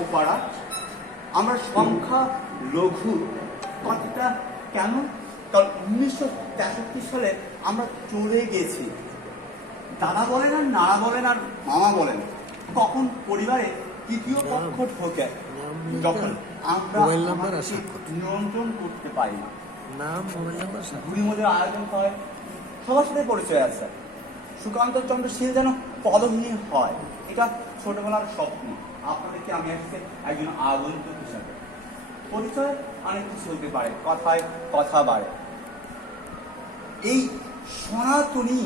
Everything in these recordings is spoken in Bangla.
ও পাড়া আমরা সংখ্যা লঘু কথাটা কেন? কারণ 1963 সালে আমরা চলে গেছি। দাদা বলেন আর নানা বলেন আর মামা বলেন, তখন পরিবারে তৃতীয় পক্ষ ঢোকে যখন আমরা নিয়ন্ত্রণ করতে পারি না। ঘুড়ি মধ্যে আয়োজন হয়, সবার সাথে পরিচয় আছে। সুকান্ত চন্দ্র শীল যেন পদহীন হয়, এটা ছোটবেলার স্বপ্ন। আপনাদেরকে আমি আসছে একজন আগন্তুক হিসাবে। পরিচয় অনেক কিছু হতে পারে, কথায় কথা বাড়ে। এই সনাতনী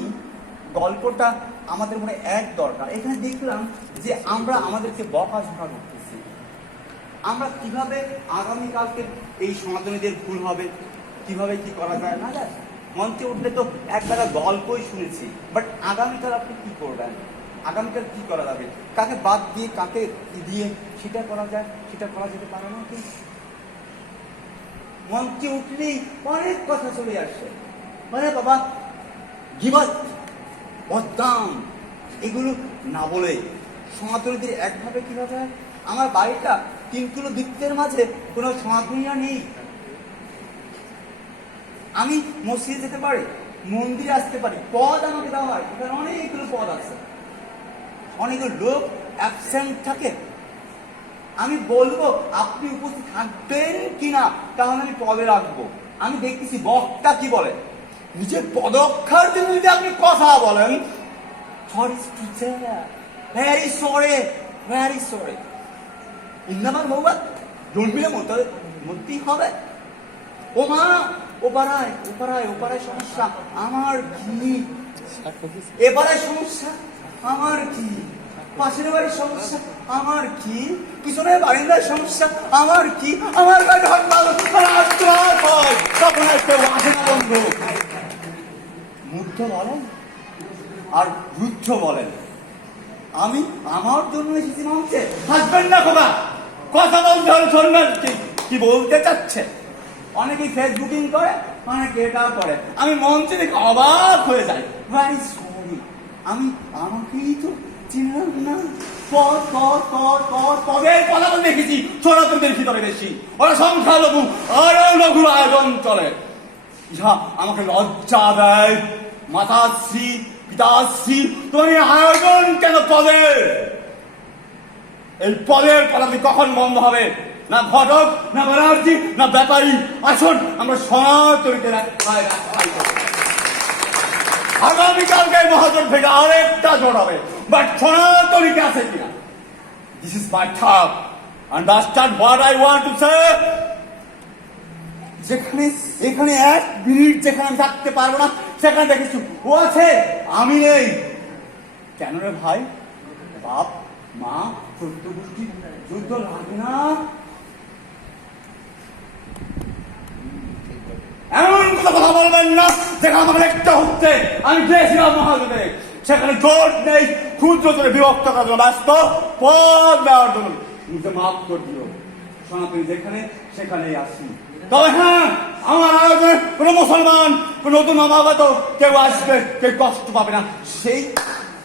গল্পটা আমাদের মনে এক দরকার। এখানে দেখলাম যে আমরা আমাদেরকে বকাঝকা করতেছি। আমরা কিভাবে আগামীকালকে এই সনাতনীদের ভুল হবে, কিভাবে কি করা যায় না যায়। মঞ্চে উঠলে তো একবেলা গল্পই শুনেছি, বাট আগামীকাল আপনি কি করবেন? আগামীকাল কি করা যাবে? কাকে বাদ দিয়ে কাকে দিয়ে সেটা করা যায়, সেটা করা যেতে পারে না কি? মঞ্চে উঠলেই অনেক কথা চলে আসে। মানে বাবা গিবত, বদনাম, এগুলো না বলে সনাতনীদের একভাবে কিভাবে? আমার বাড়িটা 3 কিলো দীপ্তের মাঝে কোনো সনাতনীরা নেই। আমি মসজিদে যেতে পারি, মন্দিরে আসতে পারি, পদ আমাকে দেওয়া হয়। এখানে অনেকগুলো পদ আছে, অনেকগুলো লোক অ্যাবসেন্ট থাকে। আমি বলবো আপনি উপস্থিত থাকবেন কিনা, তাহলে আমি পদে রাখবো। আমি দেখতেছি বক্তা কি বলে, নিজের পদক্ষার জন্য যদি আপনি কথা বলেন, ভেরি সরি, ভেরি সরি। ইন্দামার মৌবাদ জন্মিলে মরতেই হবে। ও মা, ও পাড়ায়, ও পাড়ায়, ও পাড়ায় সমস্যা, আমার কি? এপাড়ায় সমস্যা, আমার কি? পাশের বাড়ির সমস্যা, আমার কি? পিছনের বারিন্দার সমস্যা, আমার কি? আমার কাছে তখন একটা আসে না বন্ধু। মুগ্ধ বলেন আর রুদ্ধ বলেন, আমি আমার জন্য এসেছি মঞ্চে। হাসবেন না খোকা, কথা বলতে হলে শুনবেন কি বলতে চাচ্ছে। অনেকেই ফেসবুকিং করে, অনেকে এটাও করে। আমি মঞ্চে দেখে অবাক হয়ে যাই। ভেরি সরি, আমি আমাকেই তো চিনলাম না। পদের ফলাফল দেখেছি সনাতনদের ভিতরে বেশি, ওরা সংখ্যালঘু, আরো লঘু আয়োজন চলে। ইহা আমাকে লজ্জা দেয়। মাতাশ্রী, পিতাশ্রী, তুমি আয়োজন কেন পদের? এই পদের ফলাফল কখন বন্ধ হবে? না ঘটক, না ব্যানার্জি, না ব্যাপারী। আসুন আমরা সনাতনীদের আগামীকালকে মহাজন থেকে আরেকটা জড়াবে, বাট সনাতনীকে আছে কিনা? This is my thought. Understand what I want to say? যেখানে এখানে 1 মিনিট যেখানে আমি থাকতে পারবো না, সেখানে দেখেছি ও আছে, আমি নেই। কেন রে ভাই? বাপ মা চৌদ্দগোষ্ঠী যুদ্ধ লাগে না? এমন কথা বলবেন না যেখানে আমাদের একটা হচ্ছে। আমি গিয়েছিলাম মহাজনে, সেখানে জোট নেই, ক্ষুদ্র করে বিভক্ত করার জন্য ব্যস্ত, পদ দেওয়ার জন্য। নিজে মাফ করে দিল, সনাতনী যেখানে সেখানেই আসি। তবে হ্যাঁ, আমার আয়োজনে কোনো মুসলমান, কোনো নতুন নবাগত কেউ আসবে, কেউ কষ্ট পাবে না। সেই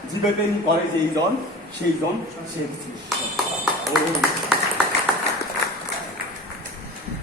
জীবে প্রেম করে যেই জন, সেই জন সে